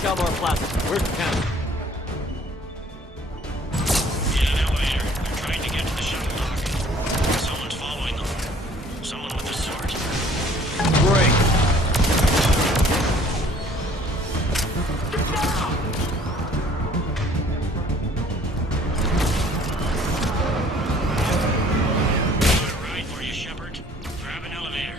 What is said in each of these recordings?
Shell more plasma. Where's the count? In an elevator. They're trying to get to the shuttle dock. Someone's following them. Someone with a sword. Great. Right for you, Shepard. Grab an elevator.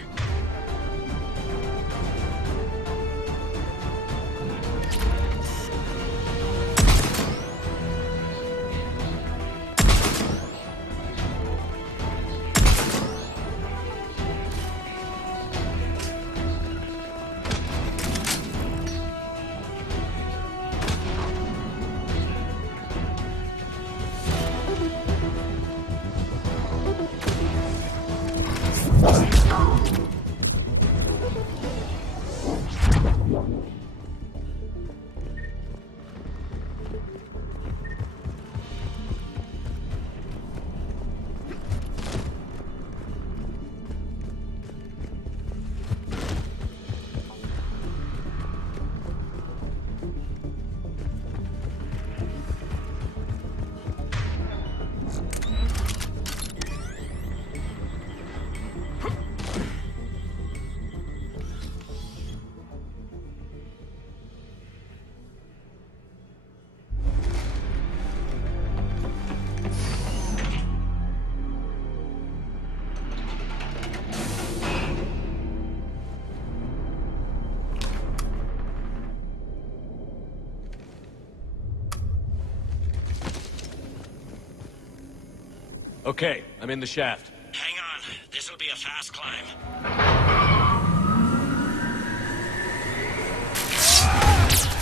Okay, I'm in the shaft. Hang on. This'll be a fast climb.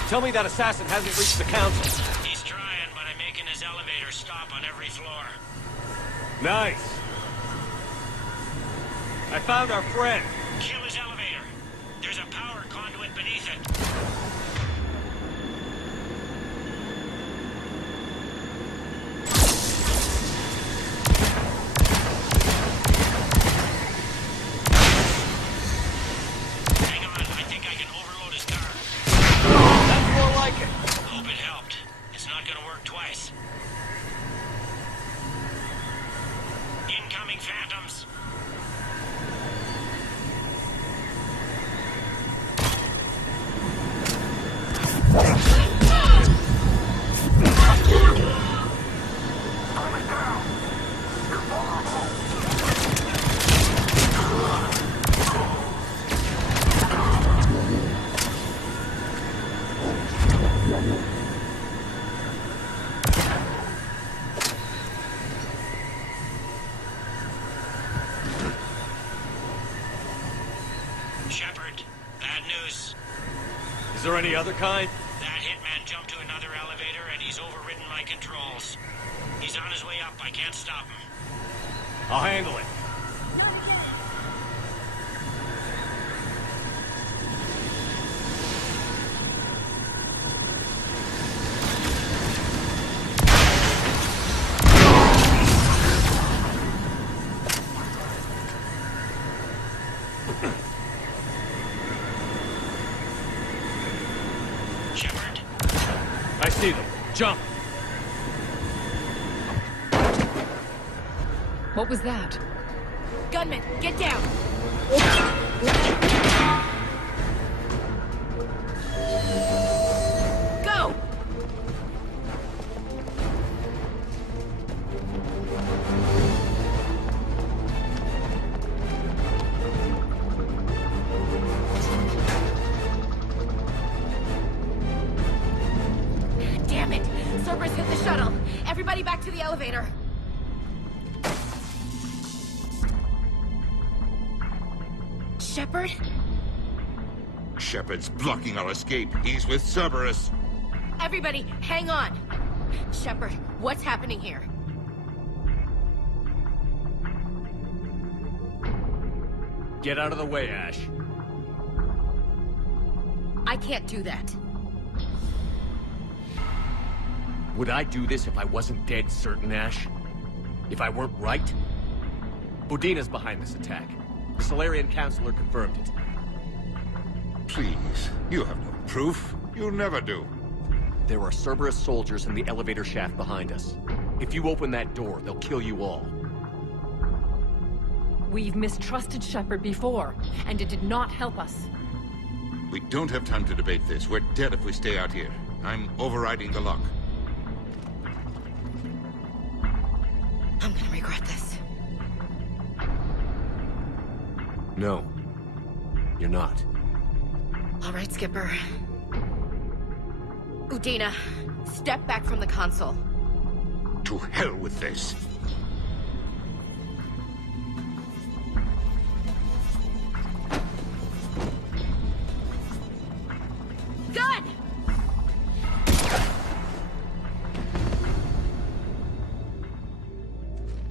Tell me that assassin hasn't reached the council. He's trying, but I'm making his elevator stop on every floor. Nice. I found our friend. Kill his elevator. There's a power conduit beneath it. Hang on, I think I can overload his car. That's more like it. Hope it helped. It's not gonna work twice. Incoming phantoms. Shepard, bad news. Is there any other kind? That hitman jumped to another elevator and he's overridden my controls. He's on his way up. I can't stop him. I'll handle it. Shepard, I see them. Jump. What was that? Gunman, get down! Go! Damn it! Cerberus hit the shuttle! Everybody back to the elevator! Shepard? Shepard's blocking our escape. He's with Cerberus. Everybody, hang on! Shepard, what's happening here? Get out of the way, Ash. I can't do that. Would I do this if I wasn't dead certain, Ash? If I weren't right? Budina's behind this attack. The Solarian Counselor confirmed it. Please, you have no proof. You never do. There are Cerberus soldiers in the elevator shaft behind us. If you open that door, they'll kill you all. We've mistrusted Shepard before, and it did not help us. We don't have time to debate this. We're dead if we stay out here. I'm overriding the lock. I'm gonna regret this. No. You're not. All right, Skipper. Udina, step back from the console. To hell with this. Gun!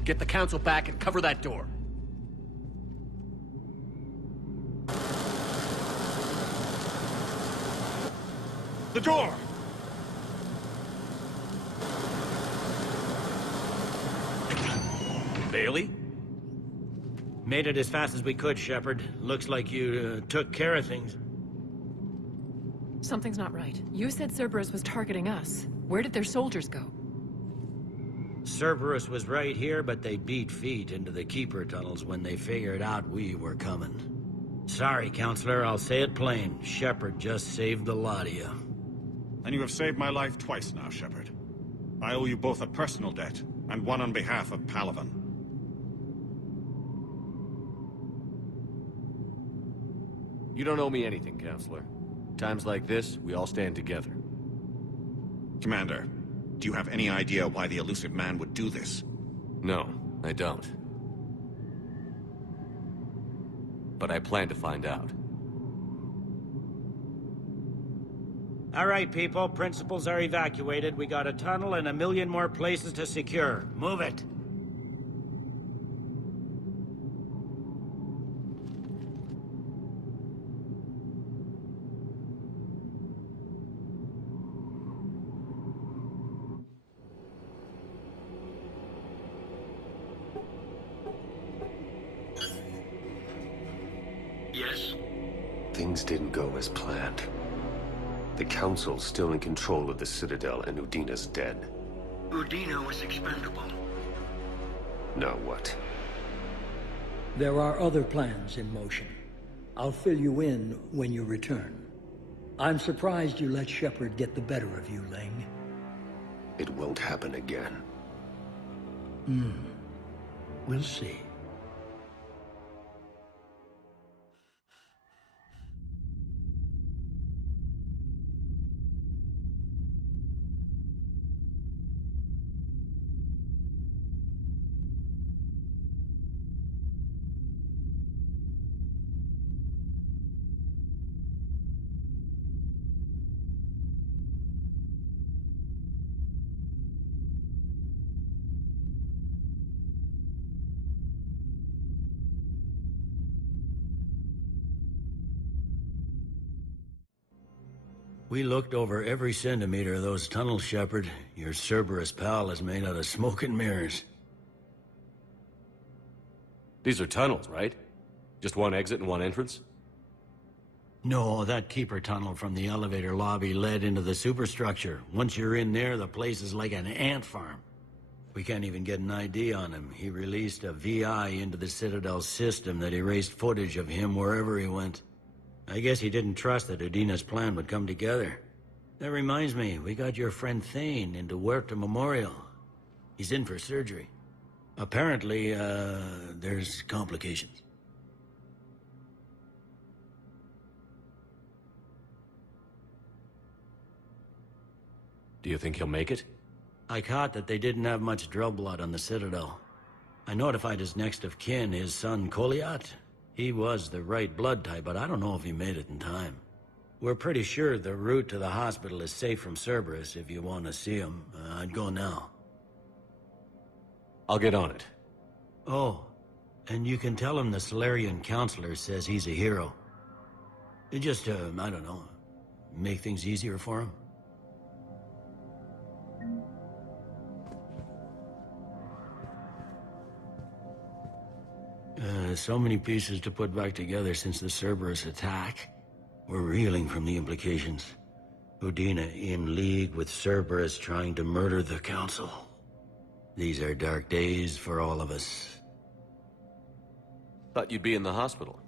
Get the Council back and cover that door. The door! Bailey? Made it as fast as we could, Shepard. Looks like you took care of things. Something's not right. You said Cerberus was targeting us. Where did their soldiers go? Cerberus was right here, but they beat feet into the Keeper tunnels when they figured out we were coming. Sorry, Counselor, I'll say it plain. Shepard just saved the lot of you. And you have saved my life twice now, Shepard. I owe you both a personal debt, and one on behalf of Palaven. You don't owe me anything, Counselor. Times like this, we all stand together. Commander, do you have any idea why the elusive man would do this? No, I don't. But I plan to find out. All right, people. Principals are evacuated. We got a tunnel and 1 million more places to secure. Move it. Things didn't go as planned. The Council's still in control of the Citadel, and Udina's dead. Udina was expendable. Now what? There are other plans in motion. I'll fill you in when you return. I'm surprised you let Shepard get the better of you, Ling. It won't happen again. We'll see. We looked over every centimeter of those tunnels, Shepard. Your Cerberus pal is made out of smoke and mirrors. These are tunnels, right? Just one exit and one entrance? No, that keeper tunnel from the elevator lobby led into the superstructure. Once you're in there, the place is like an ant farm. We can't even get an ID on him. He released a VI into the Citadel system that erased footage of him wherever he went. I guess he didn't trust that Udina's plan would come together. That reminds me, we got your friend Thane into Huerta Memorial. He's in for surgery. Apparently, there's complications. Do you think he'll make it? I caught that they didn't have much drill blood on the Citadel. I notified his next of kin, his son Koliat. He was the right blood type, but I don't know if he made it in time. We're pretty sure the route to the hospital is safe from Cerberus. If you want to see him, I'd go now. I'll get on it. Oh, and you can tell him the Salarian counselor says he's a hero. It just, I don't know, make things easier for him. So many pieces to put back together since the Cerberus attack. We're reeling from the implications. Udina in league with Cerberus trying to murder the Council. These are dark days for all of us. Thought you'd be in the hospital.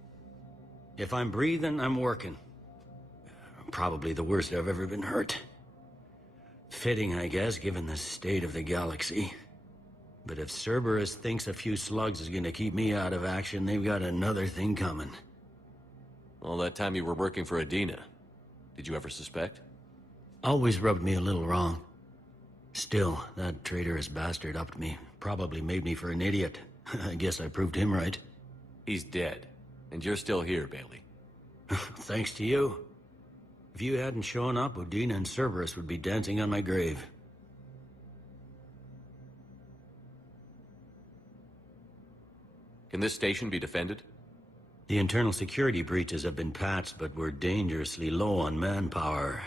If I'm breathing, I'm working. Probably the worst I've ever been hurt. Fitting, I guess, given the state of the galaxy. But if Cerberus thinks a few slugs is gonna keep me out of action, they've got another thing coming. All that time you were working for Udina, did you ever suspect? Always rubbed me a little wrong. Still, that traitorous bastard upped me. Probably made me for an idiot. I guess I proved him right. He's dead, and you're still here, Bailey. Thanks to you. If you hadn't shown up, Udina and Cerberus would be dancing on my grave. Can this station be defended? The internal security breaches have been patched, but we're dangerously low on manpower.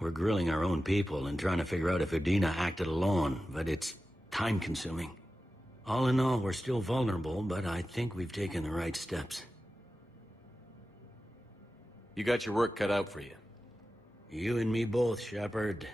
We're grilling our own people and trying to figure out if Udina acted alone, but it's time-consuming. All in all, we're still vulnerable, but I think we've taken the right steps. You got your work cut out for you. You and me both, Shepard.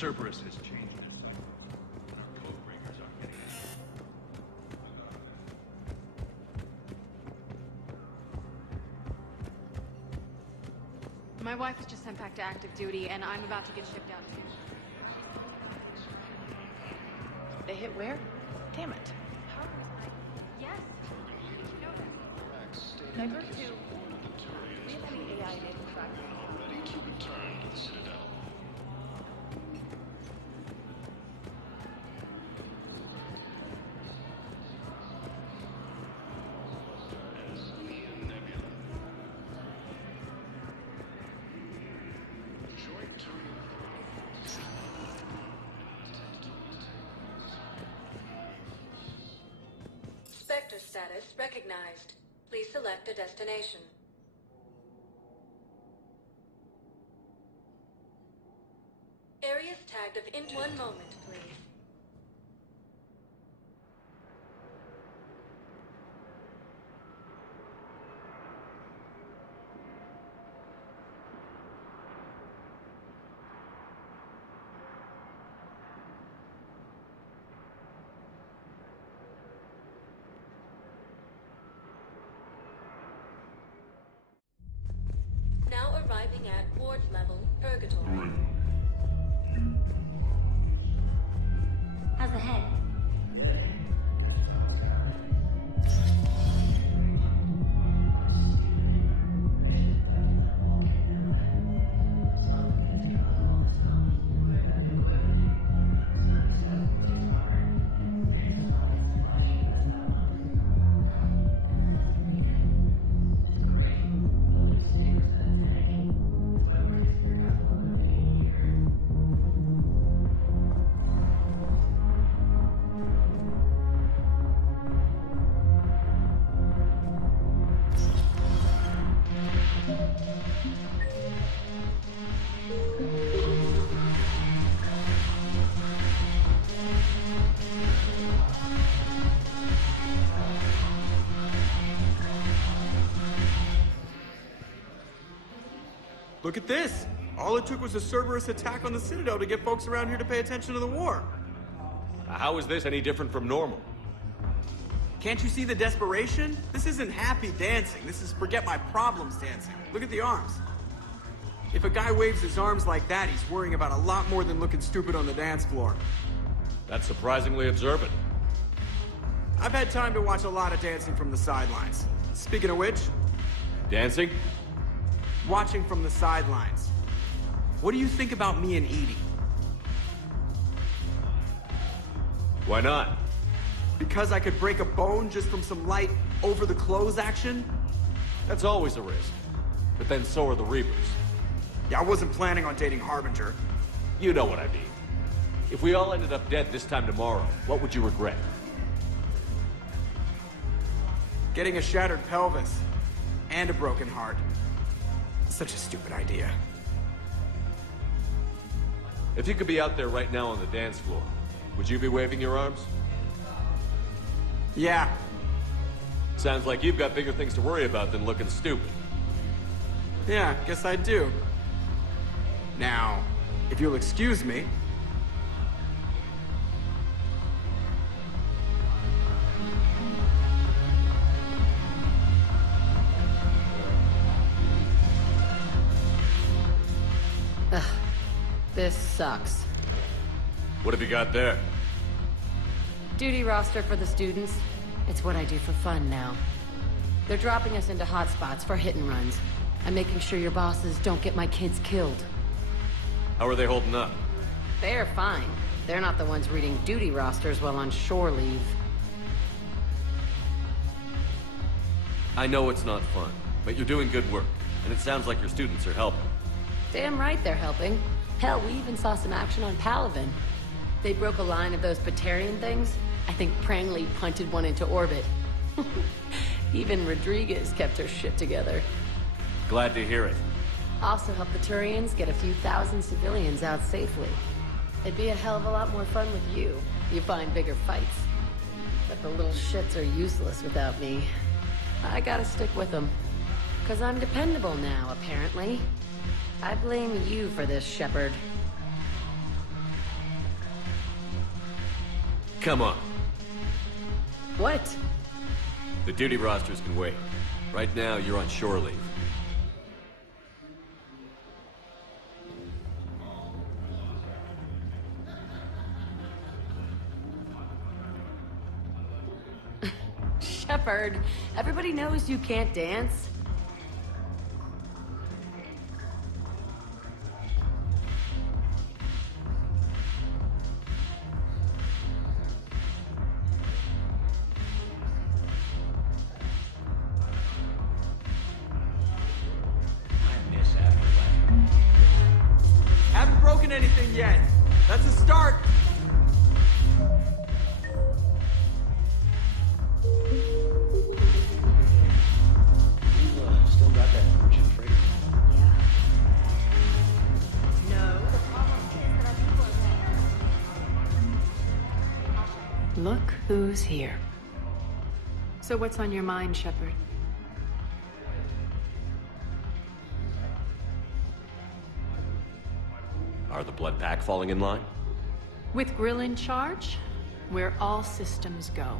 Cerberus has changed their cycles, and our code breakers aren't getting My wife was just sent back to active duty, and I'm about to get shipped out too. They hit where? Damn it. Yes. How did you know that? Number 2. Do we have any AI data tracking? Ready to return to the Citadel. Spectre status recognized. Please select a destination. Areas tagged of in 1 moment, please. Now arriving at ward level purgatory. How's the head? Look at this! All it took was a Cerberus attack on the Citadel to get folks around here to pay attention to the war. How is this any different from normal? Can't you see the desperation? This isn't happy dancing. This is forget my problems dancing. Look at the arms. If a guy waves his arms like that, he's worrying about a lot more than looking stupid on the dance floor. That's surprisingly observant. I've had time to watch a lot of dancing from the sidelines. Speaking of which... Dancing? Watching from the sidelines. What do you think about me and Edie? Why not? Because I could break a bone just from some light over-the-clothes action? That's always a risk. But then so are the Reapers. Yeah, I wasn't planning on dating Harbinger. You know what I mean. If we all ended up dead this time tomorrow, what would you regret? Getting a shattered pelvis. And a broken heart. Such a stupid idea. If you could be out there right now on the dance floor, would you be waving your arms? Yeah. Sounds like you've got bigger things to worry about than looking stupid. Yeah, guess I do. Now, if you'll excuse me... Ugh, this sucks. What have you got there? Duty roster for the students. It's what I do for fun now. They're dropping us into hotspots for hit and runs. I'm making sure your bosses don't get my kids killed. How are they holding up? They're fine. They're not the ones reading duty rosters while on shore leave. I know it's not fun, but you're doing good work, and it sounds like your students are helping. Damn right they're helping. Hell, we even saw some action on Palaven. They broke a line of those Batarian things. I think Prangley punted one into orbit. Even Rodriguez kept her shit together. Glad to hear it. Also helped the Turians get a few thousand civilians out safely. It'd be a hell of a lot more fun with you. You find bigger fights. But the little shits are useless without me. I gotta stick with them. 'Cause I'm dependable now, apparently. I blame you for this, Shepard. Come on. What? The duty rosters can wait. Right now, you're on shore leave. Shepard, everybody knows you can't dance. Haven't broken anything yet. That's a start. Still got that Infiltrator. Yeah. No, the problem is that our people are dead. Look who's here. So what's on your mind, Shepard? Are the Blood Pack falling in line? With Grill in charge, where all systems go.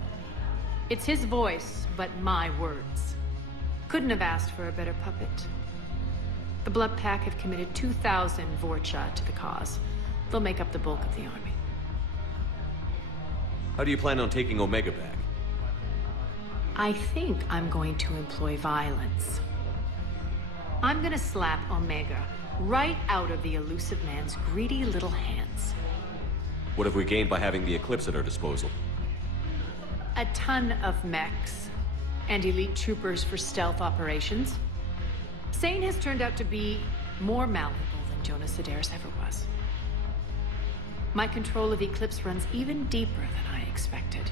It's his voice, but my words. Couldn't have asked for a better puppet. The Blood Pack have committed 2,000 Vorcha to the cause. They'll make up the bulk of the army. How do you plan on taking Omega back? I think I'm going to employ violence. I'm gonna slap Omega right out of the elusive man's greedy little hands. What have we gained by having the Eclipse at our disposal? A ton of mechs and elite troopers for stealth operations. Sane has turned out to be more malleable than Jonas Sedaris ever was. My control of Eclipse runs even deeper than I expected.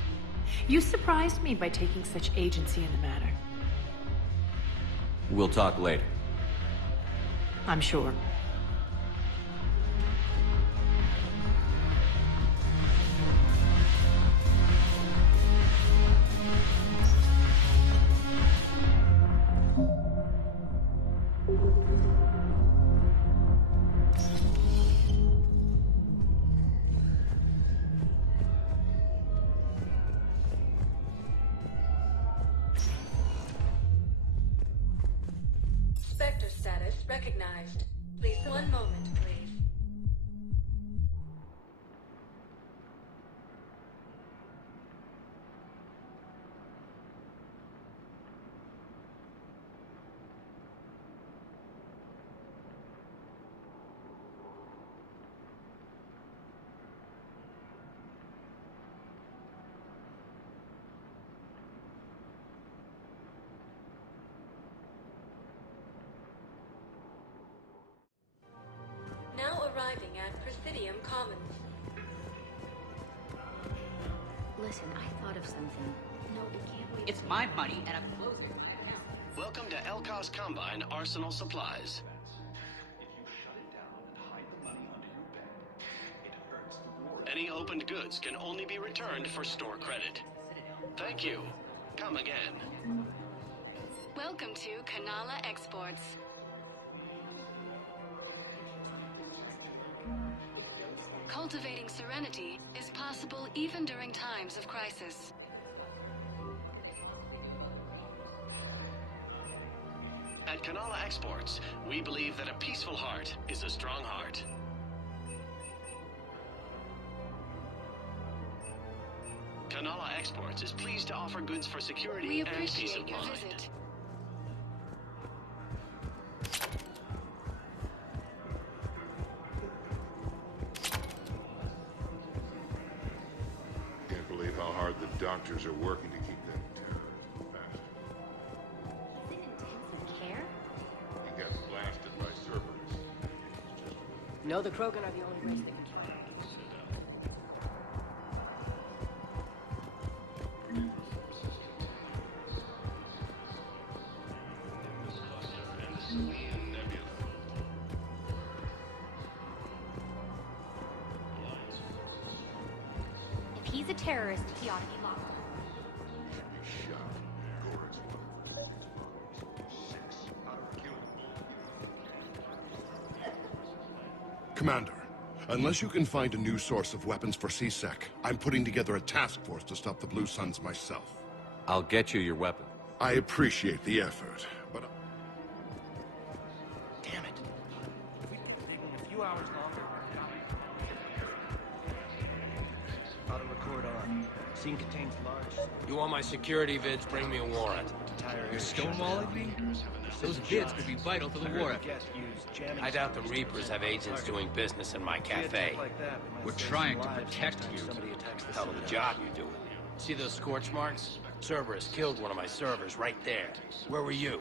You surprised me by taking such agency in the matter. We'll talk later. I'm sure. Spectre status recognized. Please, one moment, please. Now arriving at Presidium Commons. Listen, I thought of something. No, it can't wait. It's my money, and I'm closing my account. Welcome to Elcos Combine Arsenal Supplies. Any opened goods can only be returned for store credit. Thank you. Come again. Welcome to Kanala Exports. Cultivating serenity is possible even during times of crisis. At Kanala Exports, we believe that a peaceful heart is a strong heart. Kanala Exports is pleased to offer goods for security We and peace appreciate of your mind. visit. Can't believe how hard the doctors are working to keep that fast. Is it intensive care? He got blasted by Cerberus. No, the Krogan are the only race that can try. If he's a terrorist, he ought to be locked. Commander, unless you can find a new source of weapons for C-Sec, I'm putting together a task force to stop the Blue Suns myself. I'll get you your weapon. I appreciate the effort, but... Damn it. If we'd taken a few hours longer, Auto record on. Scene contains large... You want my security vids, bring me a warrant. You're stonewalling me? Those vids could be vital to the war effort. I doubt the Reapers have agents doing business in my cafe. We're trying to protect you. Hell of a job you're doing. See those scorch marks? Cerberus killed one of my servers right there. Where were you?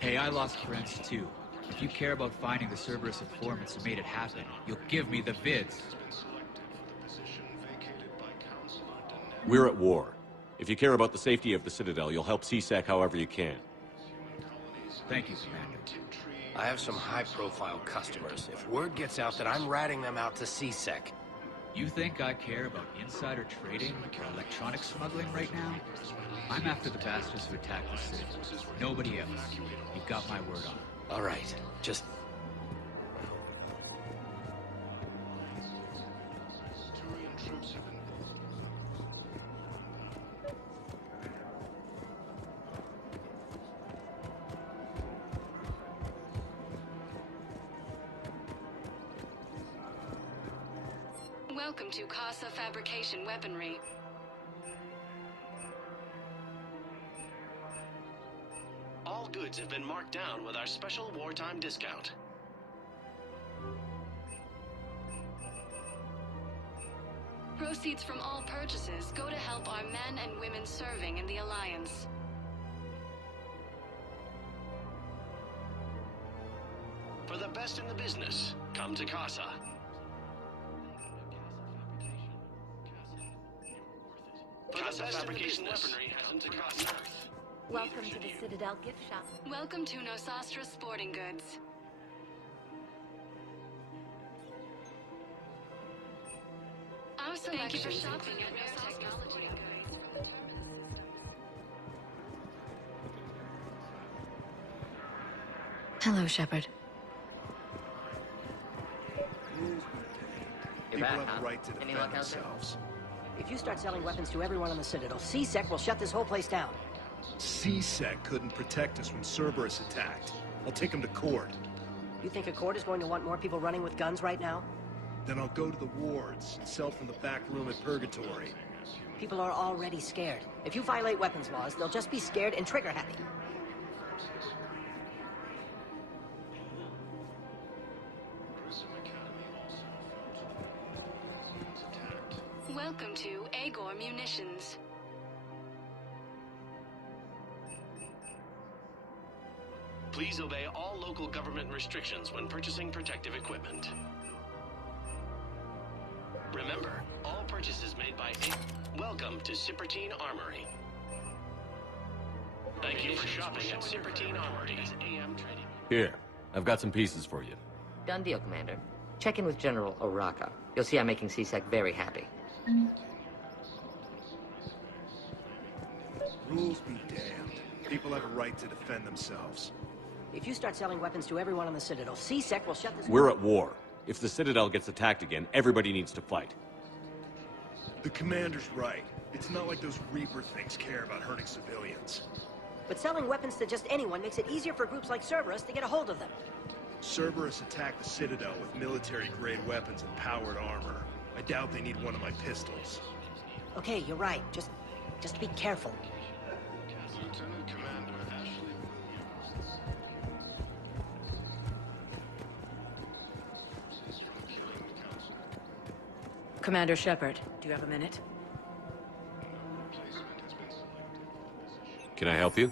Hey, I lost friends too. If you care about finding the Cerberus informants who made it happen, you'll give me the vids. We're at war. If you care about the safety of the Citadel, you'll help CSEC however you can. Thank you, Commander. I have some high-profile customers. If word gets out that I'm ratting them out to CSEC... You think I care about insider trading or electronic smuggling right now? I'm after the bastards who attacked the city. Nobody else. You've got my word on it. All right. Just... Welcome to Casa Fabrication Weaponry. All goods have been marked down with our special wartime discount. Proceeds from all purchases go to help our men and women serving in the Alliance. For the best in the business, come to Casa. Casa Fabrication Weaponry hasn't to Casa. Welcome to the Citadel gift shop. Welcome to Nosastra Sporting Goods. Our Thank you for selections shopping include at rare technology goods. Hello, Shepard. People have a right to defend themselves. If you start selling weapons to everyone on the Citadel, CSEC will shut this whole place down. CSEC couldn't protect us when Cerberus attacked. I'll take him to court. You think a court is going to want more people running with guns right now? Then I'll go to the wards and sell from the back room at Purgatory. People are already scared. If you violate weapons laws, they'll just be scared and trigger-happy. Welcome to Agor Munitions. Please obey all local government restrictions when purchasing protective equipment. Remember, all purchases made by Welcome to Cipertine Armory. Thank you for shopping at Cipertine Armory. AM Trading. Here, I've got some pieces for you. Done deal, Commander. Check in with General Oraka. You'll see I'm making CSEC very happy. Rules be damned. People have a right to defend themselves. If you start selling weapons to everyone on the Citadel, CSEC will shut this... We're at war. If the Citadel gets attacked again, everybody needs to fight. The Commander's right. It's not like those Reaper things care about hurting civilians. But selling weapons to just anyone makes it easier for groups like Cerberus to get a hold of them. Cerberus attacked the Citadel with military-grade weapons and powered armor. I doubt they need one of my pistols. Okay, you're right. Just be careful. Lieutenant Commander Ashley. Commander Shepard, do you have a minute? Can I help you?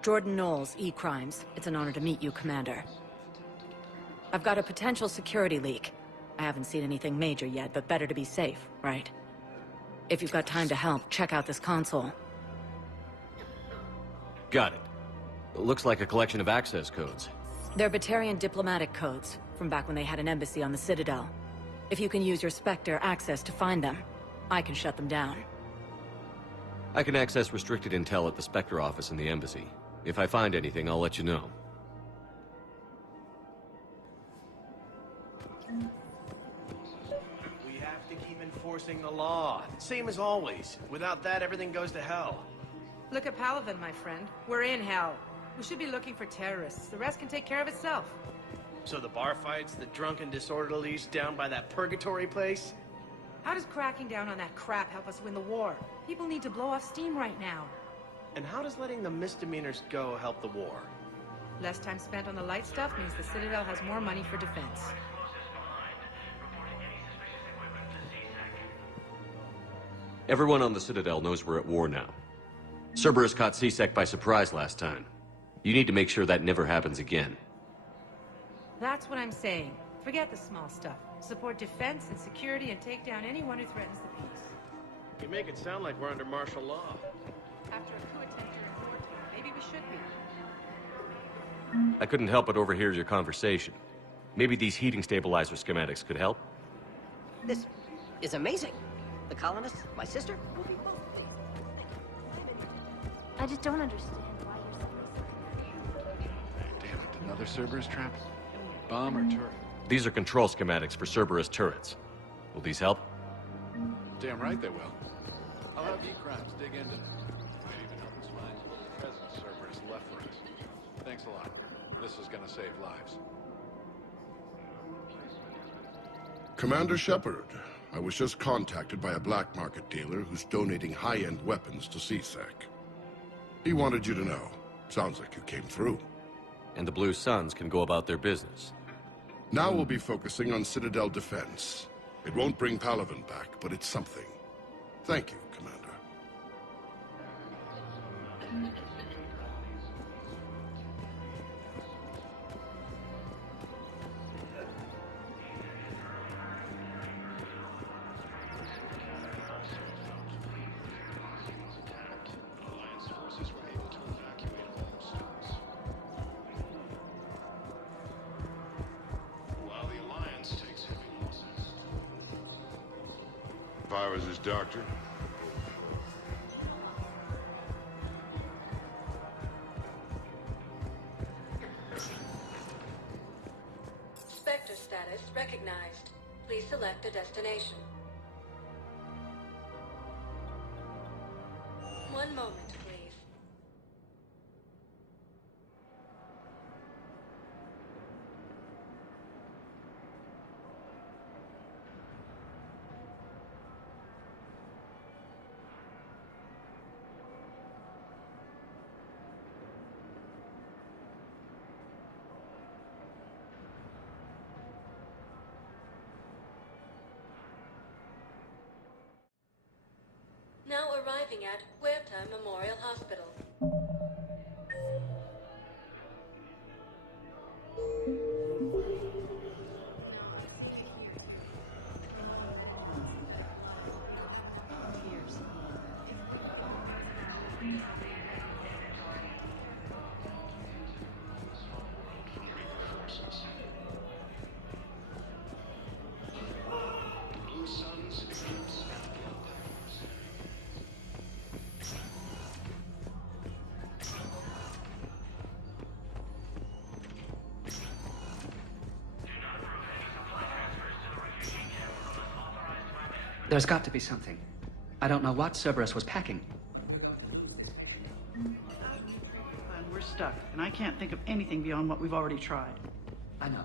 Jordan Knowles, E-Crimes. It's an honor to meet you, Commander. I've got a potential security leak. I haven't seen anything major yet, but better to be safe, right? If you've got time to help, check out this console. Got it. It looks like a collection of access codes. They're Batarian diplomatic codes, from back when they had an embassy on the Citadel. If you can use your Spectre access to find them, I can shut them down. I can access restricted intel at the Spectre office in the embassy. If I find anything, I'll let you know. We have to keep enforcing the law. Same as always. Without that, everything goes to hell. Look at Palavin, my friend. We're in hell. We should be looking for terrorists. The rest can take care of itself. So the bar fights, the drunken disorderlies down by that Purgatory place? How does cracking down on that crap help us win the war? People need to blow off steam right now. And how does letting the misdemeanors go help the war? Less time spent on the light stuff means the Citadel has more money for defense. Everyone on the Citadel knows we're at war now. Cerberus caught C-Sec by surprise last time. You need to make sure that never happens again. That's what I'm saying. Forget the small stuff. Support defense and security and take down anyone who threatens the peace. You make it sound like we're under martial law. After a coup attempt during wartime, maybe we should be. I couldn't help but overhear your conversation. Maybe these heating stabilizer schematics could help? This is amazing. The colonists, my sister, will be both. I just don't understand why you're so... Damn it, another Cerberus trap? Bomb or turret? These are control schematics for Cerberus turrets. Will these help? Damn right they will. I'll have E-Crimes dig into them. Might even help us find what the present Cerberus left for us. Thanks a lot. This is gonna save lives. Commander Shepard, I was just contacted by a black market dealer who's donating high-end weapons to C-Sec. He wanted you to know. Sounds like you came through. And the Blue Suns can go about their business. Now we'll be focusing on Citadel defense. It won't bring Palaven back, but it's something. Thank you, Commander. If I was his doctor. Spectre status recognized. Please select a destination. One moment, please. Now arriving at Huerta Memorial Hospital. There's got to be something. I don't know what Cerberus was packing. And we're stuck, and I can't think of anything beyond what we've already tried. I know,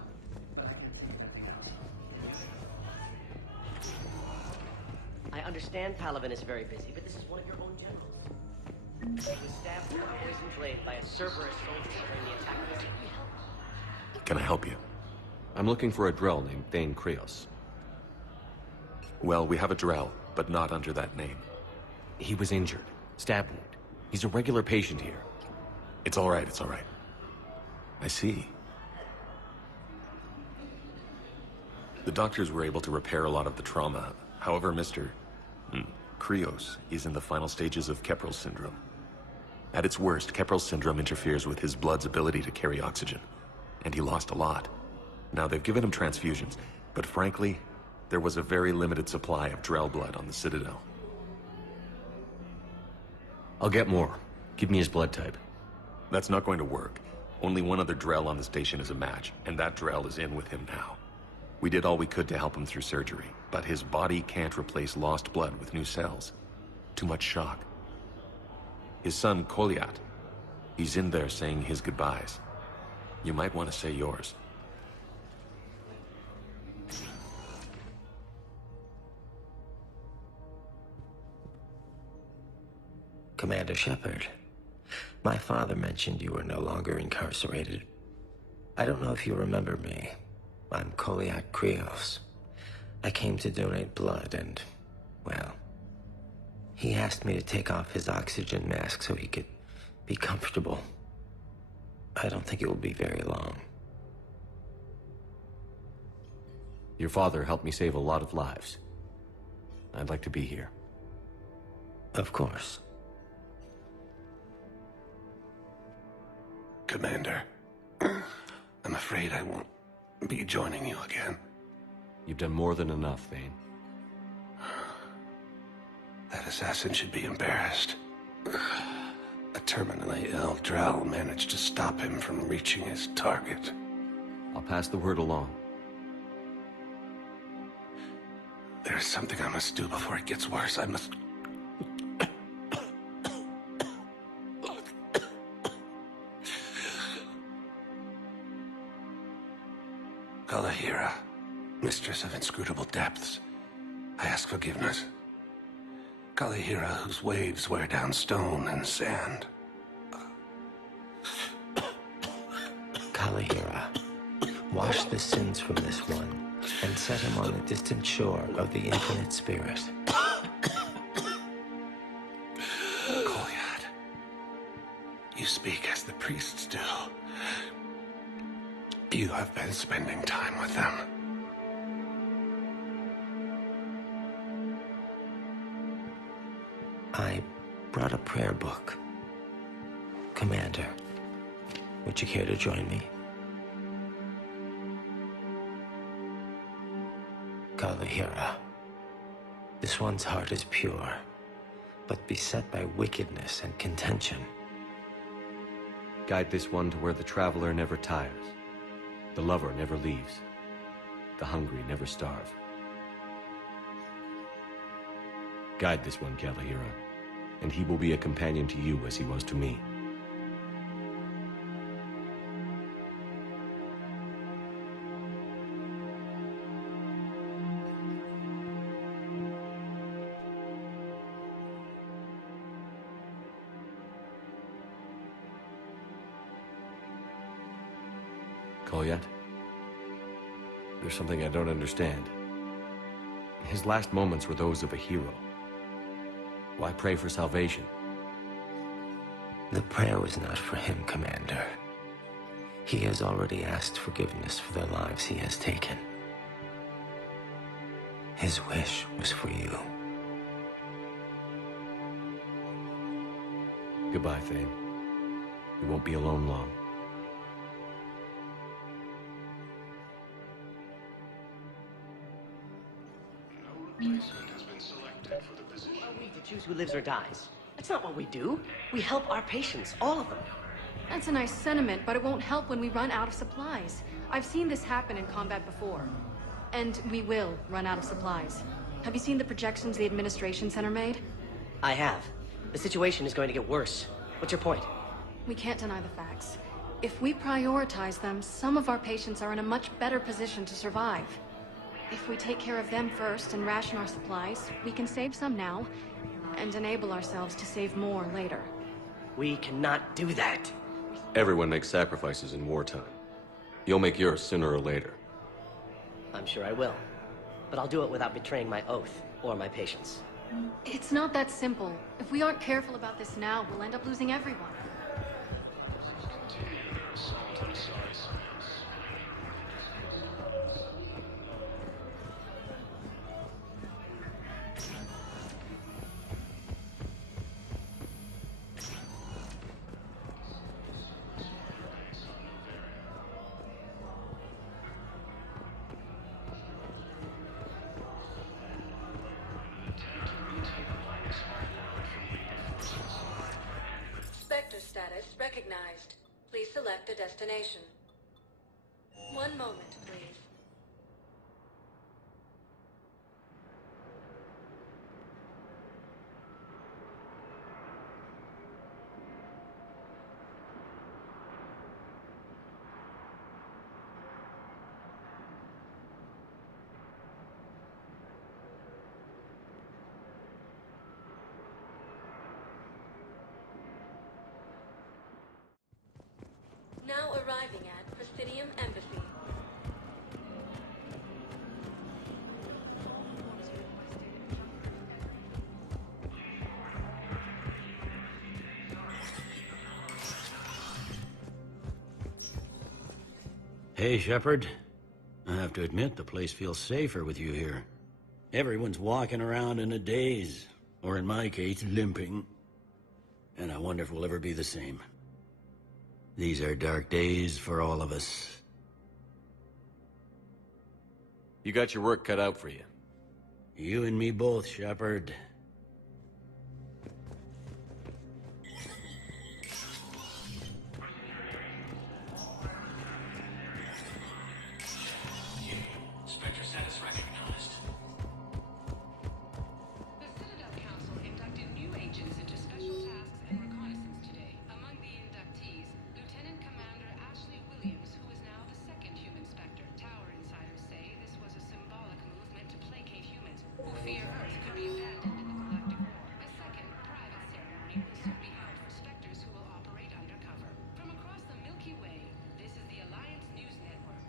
but I can't think of anything else. I understand Palaven is very busy, but this is one of your own generals. He was stabbed with a poison blade by a Cerberus soldier during the attack of the city. Can I help you? I'm looking for a Drell named Thane Krios. Well, we have a Drell, but not under that name. He was injured. Stab wound. He's a regular patient here. It's all right, it's all right. I see. The doctors were able to repair a lot of the trauma. However, Mr. Krios is in the final stages of Keprel's syndrome. At its worst, Keprel's syndrome interferes with his blood's ability to carry oxygen. And he lost a lot. Now, they've given him transfusions, but frankly, there was a very limited supply of Drell blood on the Citadel. I'll get more. Give me his blood type. That's not going to work. Only one other Drell on the station is a match, and that Drell is in with him now. We did all we could to help him through surgery, but his body can't replace lost blood with new cells. Too much shock. His son, Koliat, he's in there saying his goodbyes. You might want to say yours. Commander Shepard, my father mentioned you were no longer incarcerated. I don't know if you remember me. I'm Koliak Krios. I came to donate blood and, well, he asked me to take off his oxygen mask so he could be comfortable. I don't think it will be very long. Your father helped me save a lot of lives. I'd like to be here. Of course. Commander, I'm afraid I won't be joining you again. You've done more than enough, Thane. That assassin should be embarrassed. A terminally ill Drell managed to stop him from reaching his target. I'll pass the word along. There's something I must do before it gets worse. I must... Kalahira, mistress of inscrutable depths, I ask forgiveness. Kalahira, whose waves wear down stone and sand. Kalahira, wash the sins from this one and set him on the distant shore of the infinite spirit. Kolyat, you speak as the priests do. You have been spending time with them. I brought a prayer book. Commander, would you care to join me? Kalahira, this one's heart is pure, but beset by wickedness and contention. Guide this one to where the traveler never tires, the lover never leaves, the hungry never starve. Guide this one, Kalahira, and he will be a companion to you as he was to me. Kolyat? There's something I don't understand. His last moments were those of a hero. Why pray for salvation? The prayer was not for him, Commander. He has already asked forgiveness for the lives he has taken. His wish was for you. Goodbye, Thane. You won't be alone long. Replacement has been selected for the position. Who are we to choose who lives or dies? That's not what we do. We help our patients, all of them. That's a nice sentiment, but it won't help when we run out of supplies. I've seen this happen in combat before. And we will run out of supplies. Have you seen the projections the Administration Center made? I have. The situation is going to get worse. What's your point? We can't deny the facts. If we prioritize them, some of our patients are in a much better position to survive. If we take care of them first and ration our supplies, we can save some now, and enable ourselves to save more later. We cannot do that. Everyone makes sacrifices in wartime. You'll make yours sooner or later. I'm sure I will. But I'll do it without betraying my oath, or my patients. It's not that simple. If we aren't careful about this now, we'll end up losing everyone. Spectre status recognized. Please select a destination. One moment, please. Hey, Shepard. I have to admit, the place feels safer with you here. Everyone's walking around in a daze, or in my case, limping. And I wonder if we'll ever be the same. These are dark days for all of us. You got your work cut out for you. You and me both, Shepard. Spectre status recognized. The Citadel Council inducted new agents into special tasks and reconnaissance today. Among the inductees, Lieutenant Commander Ashley Williams, who is now the second human Spectre. Tower insiders say this was a symbolic move meant to placate humans who fear Earth could be abandoned in the galactic war. A second, private ceremony will soon be held for Spectres who will operate undercover. From across the Milky Way, this is the Alliance News Network.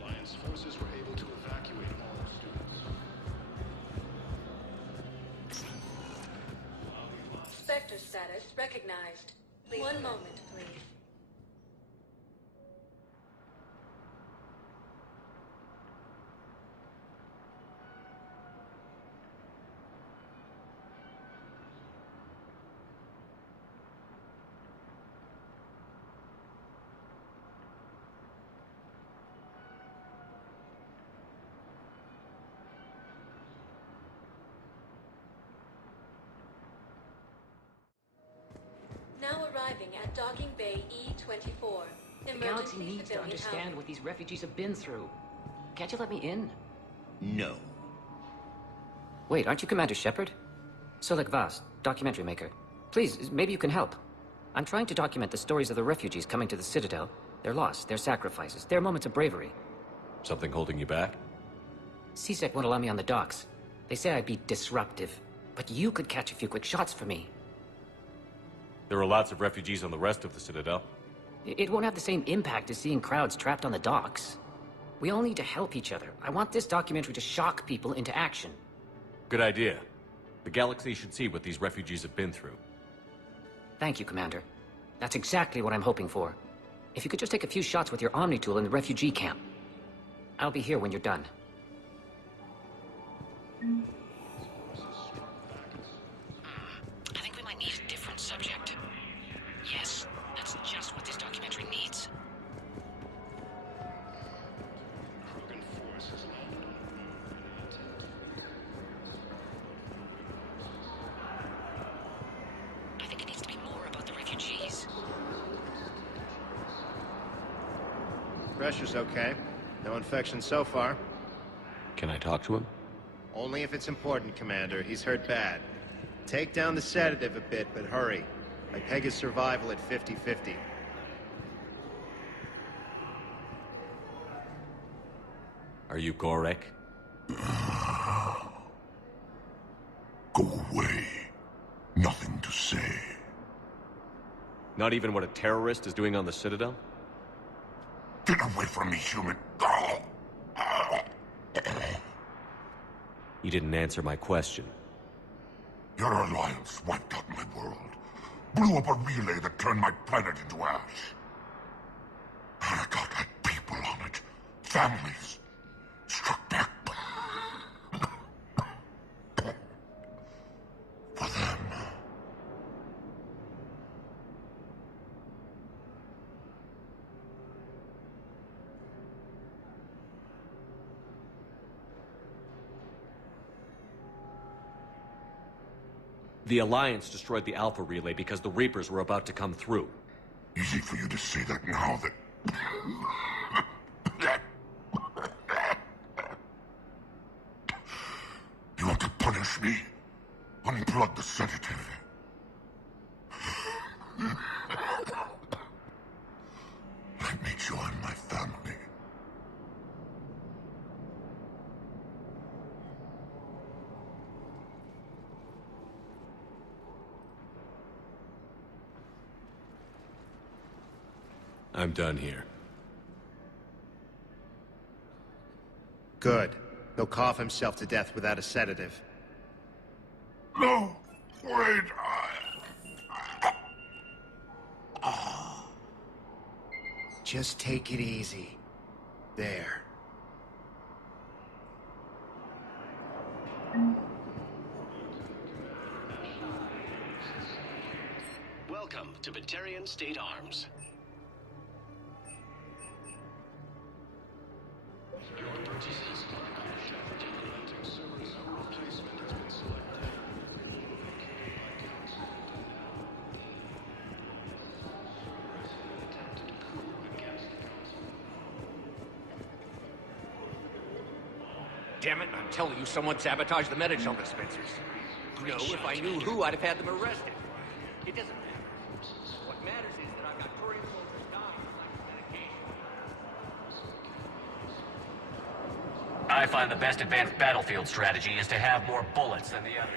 Alliance forces were able to evacuate all students. Spectre status recognized. One moment, please. Now arriving at Docking Bay E-24. The galaxy needs to understand what these refugees have been through. Can't you let me in? No. Wait, aren't you Commander Shepard? Solek Vaz, documentary maker. Please, maybe you can help. I'm trying to document the stories of the refugees coming to the Citadel. Their loss, their sacrifices, their moments of bravery. Something holding you back? CSEC won't allow me on the docks. They say I'd be disruptive. But you could catch a few quick shots for me. There are lots of refugees on the rest of the Citadel. It won't have the same impact as seeing crowds trapped on the docks. We all need to help each other. I want this documentary to shock people into action. Good idea. The galaxy should see what these refugees have been through. Thank you, Commander. That's exactly what I'm hoping for. If you could just take a few shots with your Omni tool in the refugee camp. I'll be here when you're done. I think we might need a different subject. Yes, that's just what this documentary needs. Krogan forces landed I think it needs to be more about the refugees. Pressure's okay. No infection so far. Can I talk to him? Only if it's important, Commander. He's hurt bad. Take down the sedative a bit, but hurry. I peg his survival at 50-50. Are you Gorek? Go away. Nothing to say. Not even what a terrorist is doing on the Citadel? Get away from me, human. You didn't answer my question. Your alliance wiped out my world. Blew up a relay that turned my planet into ash. Aragog had people on it. Families. Struck back. For them. The Alliance destroyed the Alpha Relay because the Reapers were about to come through. Easy for you to say that now that... You want to punish me? Unplug the sedative. Let me join my family. I'm done here. Good. He'll cough himself to death without a sedative. No! Wait! Just take it easy. There. Welcome to Batarian State Arms. Your purchases replacement has been selected. Attempted coup against the council. Damn it, I'm telling you, someone sabotaged the Metagel dispensers. You know, if I knew who, I'd have had them arrested. It doesn't matter. What matters is that I've got Turian soldiers dying from lack of medication. I find the best advanced battlefield strategy is to have more bullets than the other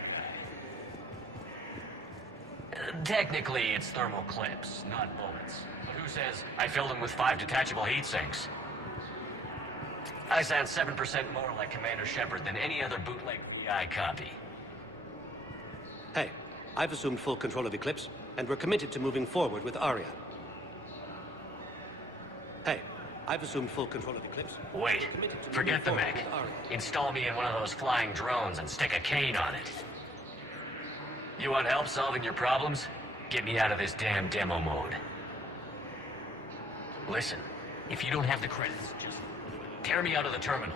guy. Technically, it's thermal clips, not bullets. But who says I filled them with 5 detachable heat sinks? I sound 7% more like Commander Shepard than any other bootleg PI copy. Hey, I've assumed full control of Eclipse, and we're committed to moving forward with Arya. Hey, I've assumed full control of Eclipse. Wait, forget the mech. Install me in one of those flying drones and stick a cane on it. You want help solving your problems? Get me out of this damn demo mode. Listen, if you don't have the credits, just tear me out of the terminal.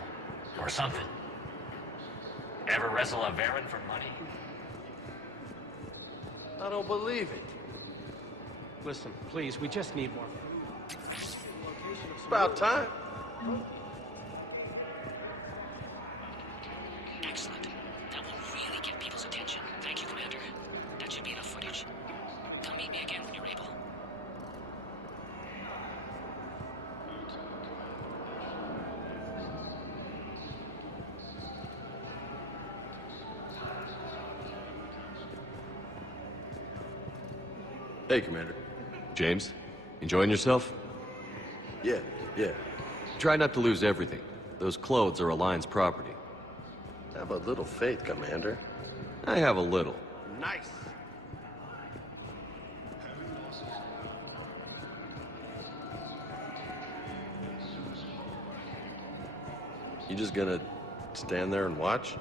Or something. Ever wrestle a Varen for money? I don't believe it. Listen, please, we just need more. It's about time. Excellent. That will really get people's attention. Thank you, Commander. That should be enough footage. Come meet me again when you're able. Hey, Commander. James, enjoying yourself? Yeah. Try not to lose everything. Those clothes are Alliance property. Have a little faith, Commander. I have a little. Nice. You just gonna stand there and watch?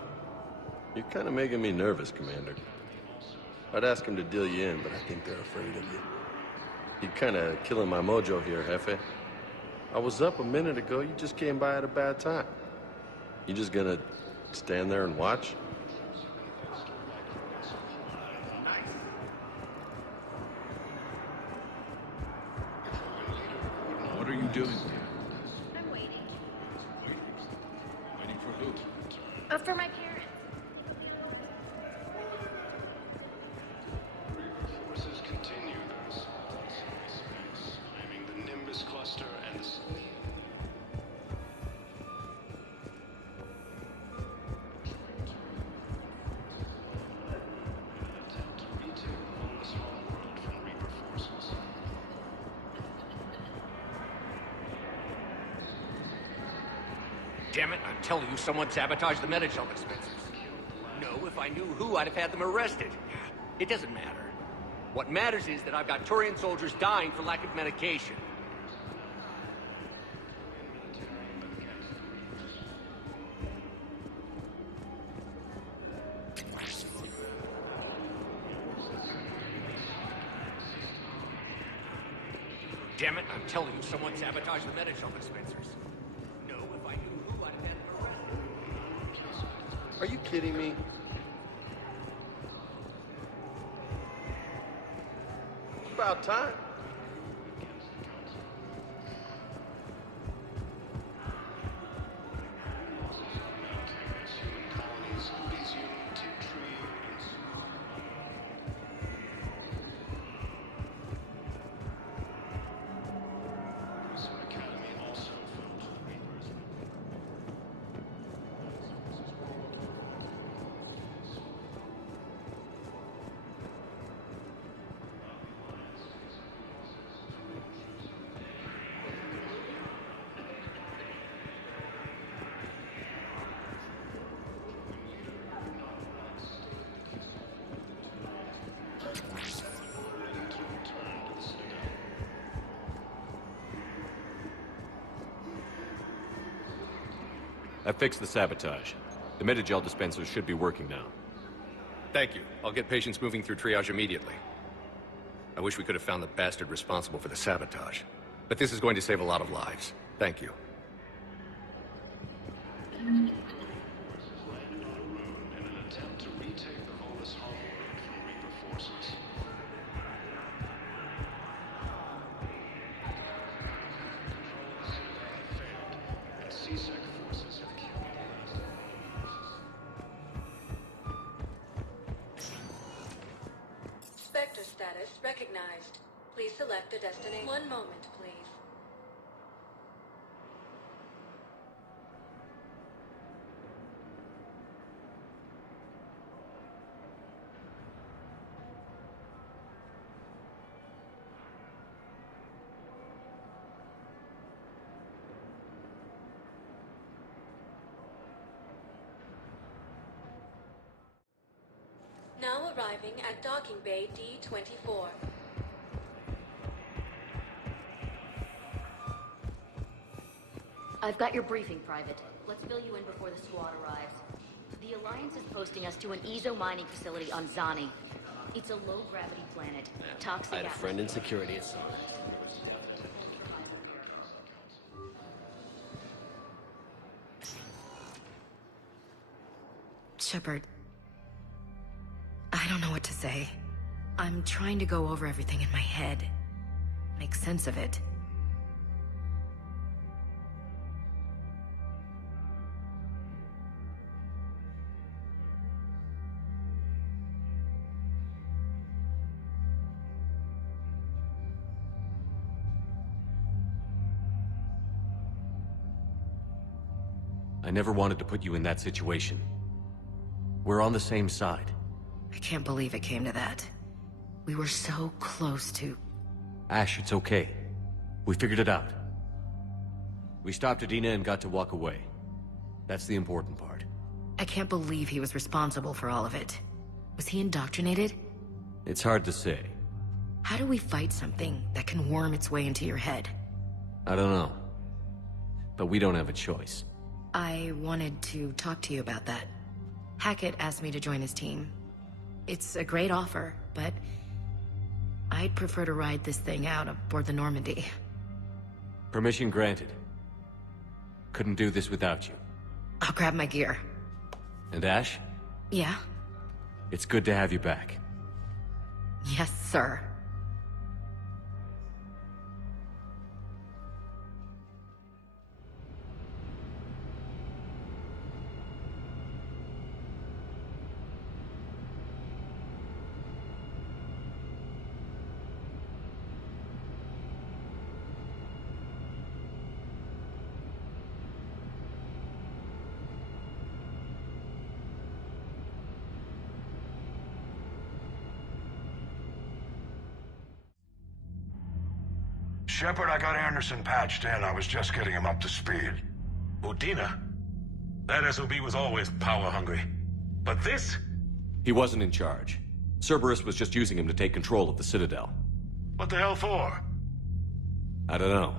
You're kind of making me nervous, Commander. I'd ask him to deal you in, but I think they're afraid of you. You're kind of killing my mojo here, Jefe. I was up a minute ago, you just came by at a bad time. You just gonna stand there and watch? What are you doing? I'm waiting. Waiting for who? For my parents. Forces continue their assault on space, claiming the Nimbus cluster and the attempt to retake the small world from Reaper forces. Damn it, I'm telling you, someone sabotaged the Medichel dispensers. No, if I knew who, I'd have had them arrested. It doesn't matter. What matters is that I've got Turian soldiers dying for lack of medication. Damn it, I'm telling you, someone sabotaged the Medichel dispensers. No, if I knew who, I'd have had them arrested. Are you kidding me? It's about time. I fixed the sabotage. The Medigel dispensers should be working now. Thank you. I'll get patients moving through triage immediately. I wish we could have found the bastard responsible for the sabotage. But this is going to save a lot of lives. Thank you. Spectre status recognized. Please select a destination. One moment, please. Now arriving at docking bay D-24. I've got your briefing, Private. Let's fill you in before the squad arrives. The Alliance is posting us to an Ezo mining facility on Zani. It's a low-gravity planet. Toxic. I had a friend in security at Zani. Shepard. I don't know what to say. I'm trying to go over everything in my head. Make sense of it. I never wanted to put you in that situation. We're on the same side. I can't believe it came to that. We were so close to... Ash, it's okay. We figured it out. We stopped Adina and got to walk away. That's the important part. I can't believe he was responsible for all of it. Was he indoctrinated? It's hard to say. How do we fight something that can worm its way into your head? I don't know. But we don't have a choice. I wanted to talk to you about that. Hackett asked me to join his team. It's a great offer, but I'd prefer to ride this thing out aboard the Normandy. Permission granted. Couldn't do this without you. I'll grab my gear. And Ash? Yeah? It's good to have you back. Yes, sir. Shepard, I got Anderson patched in. I was just getting him up to speed. Udina? That SOB was always power-hungry. But this? He wasn't in charge. Cerberus was just using him to take control of the Citadel. What the hell for? I don't know.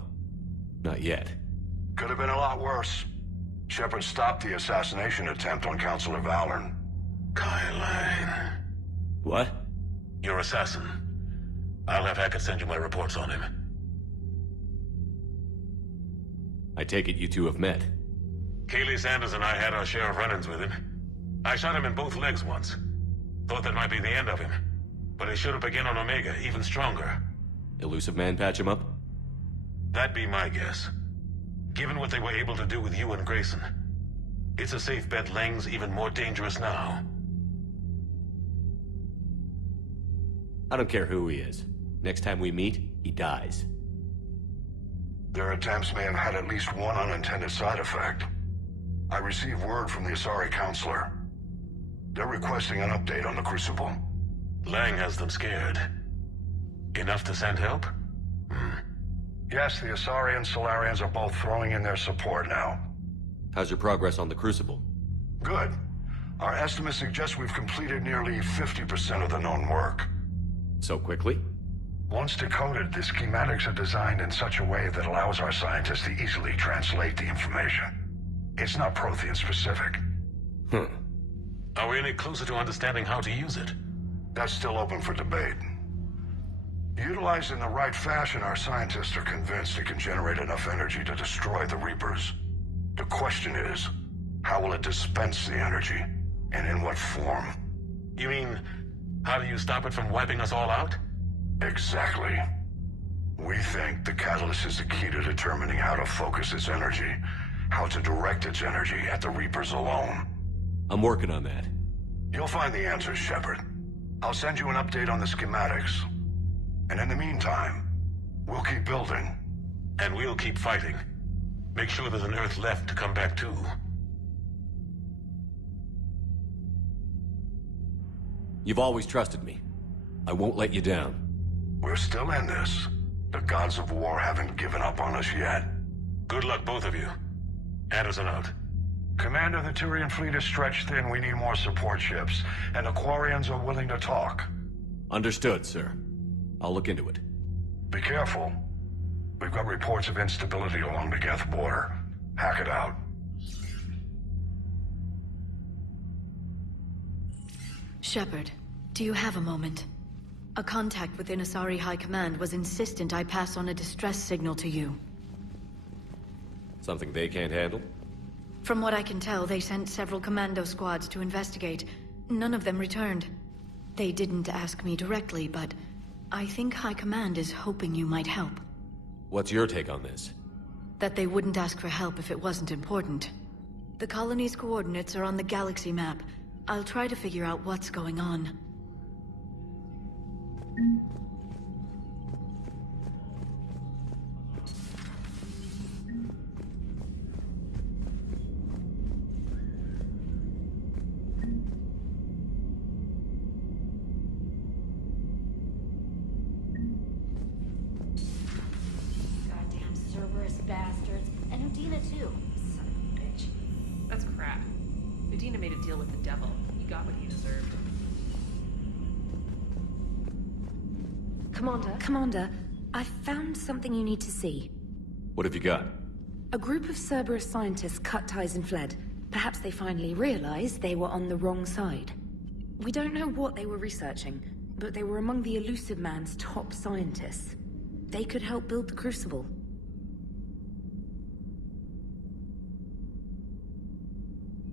Not yet. Could have been a lot worse. Shepard stopped the assassination attempt on Counselor Valorn. Kai Lang. What? Your assassin. I'll have Hackett send you my reports on him. I take it you two have met. Kaylee Sanders and I had our share of run-ins with him. I shot him in both legs once. Thought that might be the end of him. But he should have begun on Omega, even stronger. Elusive Man patch him up? That'd be my guess. Given what they were able to do with you and Grayson, it's a safe bet Lang's even more dangerous now. I don't care who he is. Next time we meet, he dies. Their attempts may have had at least one unintended side effect. I received word from the Asari Counselor. They're requesting an update on the Crucible. Lang has them scared. Enough to send help? Yes, the Asari and Solarians are both throwing in their support now. How's your progress on the Crucible? Good. Our estimates suggest we've completed nearly 50% of the known work. So quickly? Once decoded, the schematics are designed in such a way that allows our scientists to easily translate the information. It's not Prothean specific. Are we any closer to understanding how to use it? That's still open for debate. Utilized in the right fashion, our scientists are convinced it can generate enough energy to destroy the Reapers. The question is, how will it dispense the energy, and in what form? You mean, how do you stop it from wiping us all out? Exactly. We think the catalyst is the key to determining how to focus its energy, how to direct its energy at the Reapers alone. I'm working on that. You'll find the answers, Shepard. I'll send you an update on the schematics. And in the meantime, we'll keep building. And we'll keep fighting. Make sure there's an Earth left to come back to. You've always trusted me. I won't let you down. We're still in this. The gods of war haven't given up on us yet. Good luck, both of you. Anderson out. Commander, the Turian fleet is stretched thin. We need more support ships. And the Quarians are willing to talk. Understood, sir. I'll look into it. Be careful. We've got reports of instability along the Geth border. Hack it out. Shepard, do you have a moment? A contact within Asari High Command was insistent I pass on a distress signal to you. Something they can't handle? From what I can tell, they sent several commando squads to investigate. None of them returned. They didn't ask me directly, but I think High Command is hoping you might help. What's your take on this? That they wouldn't ask for help if it wasn't important. The colony's coordinates are on the galaxy map. I'll try to figure out what's going on. Goddamn Cerberus bastards. And Udina too. Son of a bitch. That's crap. Udina made a deal with the devil. He got what he deserved. Commander, I found something you need to see. What have you got? A group of Cerberus scientists cut ties and fled. Perhaps they finally realized they were on the wrong side. We don't know what they were researching, but they were among the Elusive Man's top scientists. They could help build the Crucible.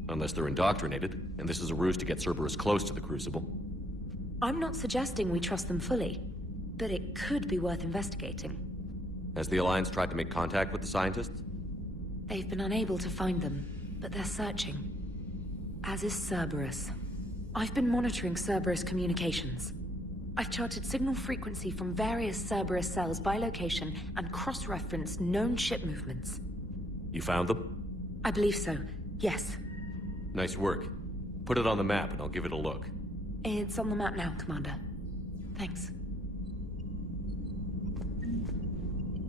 Unless they're indoctrinated, and this is a ruse to get Cerberus close to the Crucible. I'm not suggesting we trust them fully, but it could be worth investigating. Has the Alliance tried to make contact with the scientists? They've been unable to find them, but they're searching. As is Cerberus. I've been monitoring Cerberus communications. I've charted signal frequency from various Cerberus cells by location and cross-referenced known ship movements. You found them? I believe so, yes. Nice work. Put it on the map and I'll give it a look. It's on the map now, Commander. Thanks.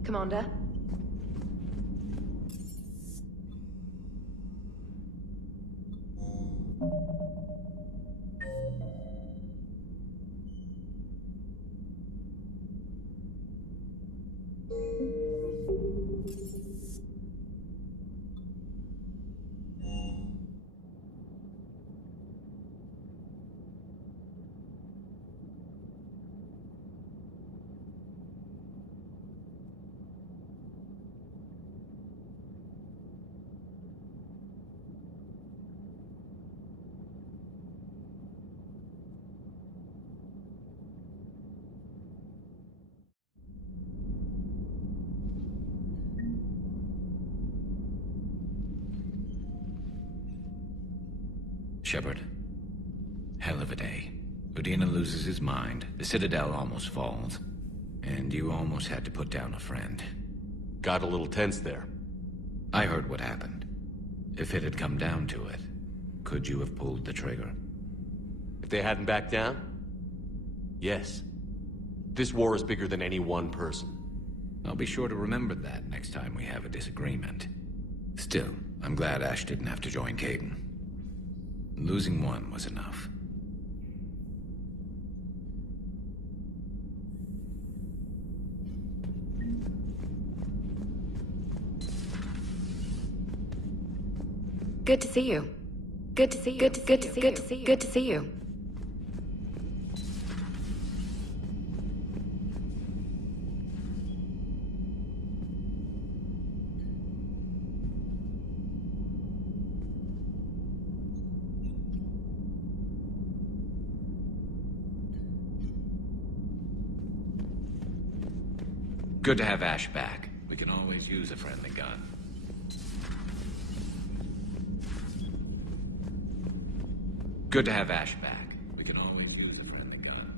Commander? Shepard, hell of a day. Udina loses his mind, the Citadel almost falls, and you almost had to put down a friend. Got a little tense there. I heard what happened. If it had come down to it, could you have pulled the trigger? If they hadn't backed down? Yes. This war is bigger than any one person. I'll be sure to remember that next time we have a disagreement. Still, I'm glad Ash didn't have to join Caden. Losing one was enough. Good to see you. Good to see you. Good to see you. Good to see you. Good to see you. Good to have Ash back. We can always use a friendly gun. Good to have Ash back. We can always use a friendly gun.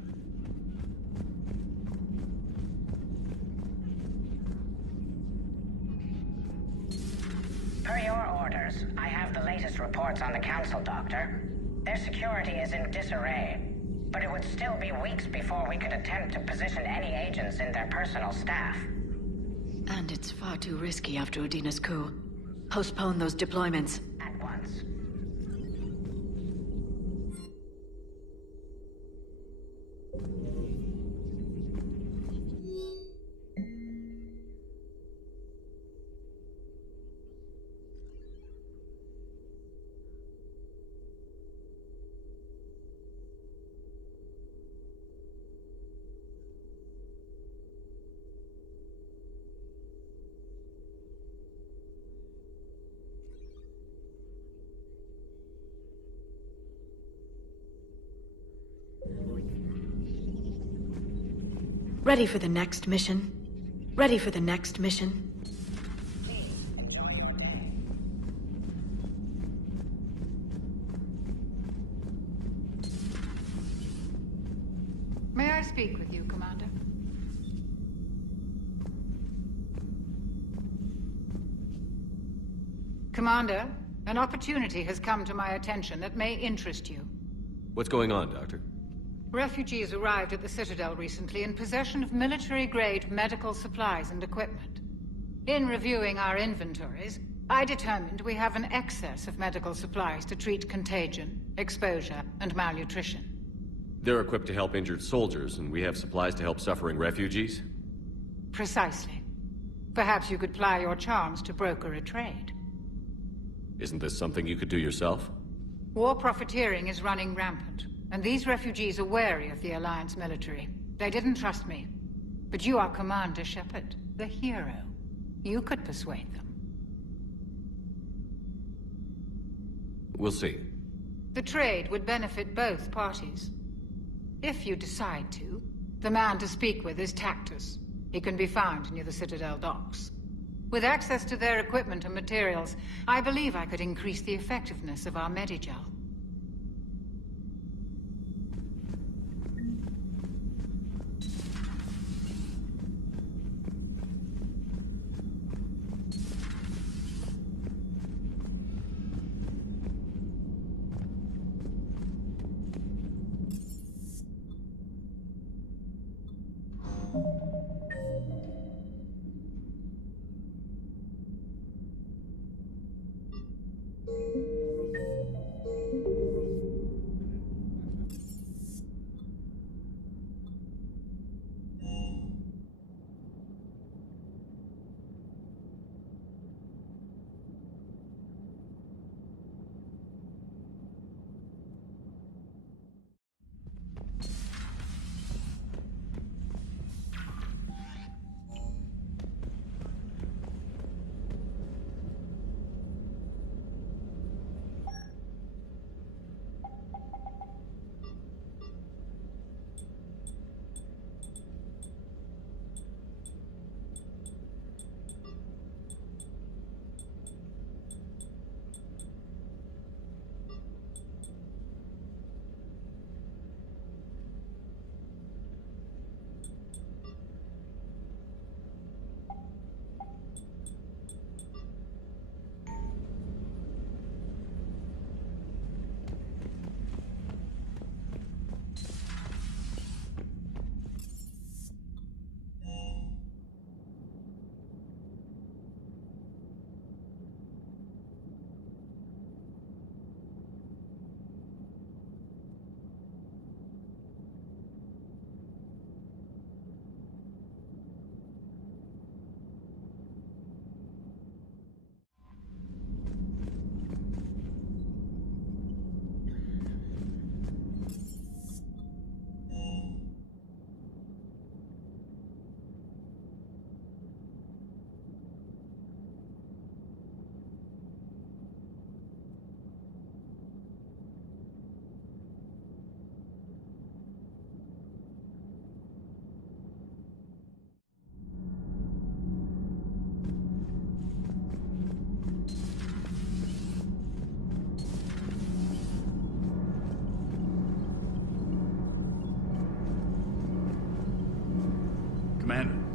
Per your orders, I have the latest reports on the Council, Doctor. Their security is in disarray, but it would still be weeks before we could attempt to position any agents in their personal staff. And it's far too risky after Udina's coup. Postpone those deployments. At once. Ready for the next mission? Ready for the next mission? May I speak with you, Commander? Commander, an opportunity has come to my attention that may interest you. What's going on, Doctor? Refugees arrived at the Citadel recently in possession of military-grade medical supplies and equipment. In reviewing our inventories, I determined we have an excess of medical supplies to treat contagion, exposure, and malnutrition. They're equipped to help injured soldiers, and we have supplies to help suffering refugees? Precisely. Perhaps you could ply your charms to broker a trade. Isn't this something you could do yourself? War profiteering is running rampant, and these refugees are wary of the Alliance military. They didn't trust me. But you are Commander Shepard, the hero. You could persuade them. We'll see. The trade would benefit both parties. If you decide to, the man to speak with is Tactus. He can be found near the Citadel docks. With access to their equipment and materials, I believe I could increase the effectiveness of our Medigel.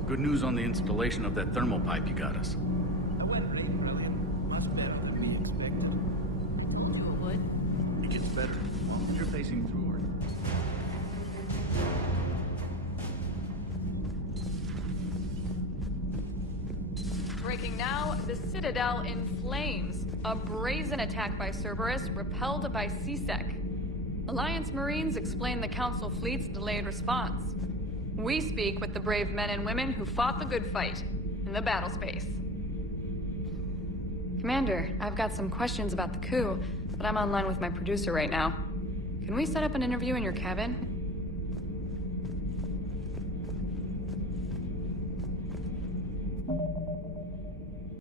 Good news on the installation of that thermal pipe you got us. That went really brilliant. Much better than we expected. You would? It gets better. Well, you're facing through her. Breaking now, the Citadel in flames. A brazen attack by Cerberus, repelled by CSEC. Alliance Marines explain the Council fleet's delayed response. We speak with the brave men and women who fought the good fight in the battle space. Commander, I've got some questions about the coup, but I'm online with my producer right now. Can we set up an interview in your cabin?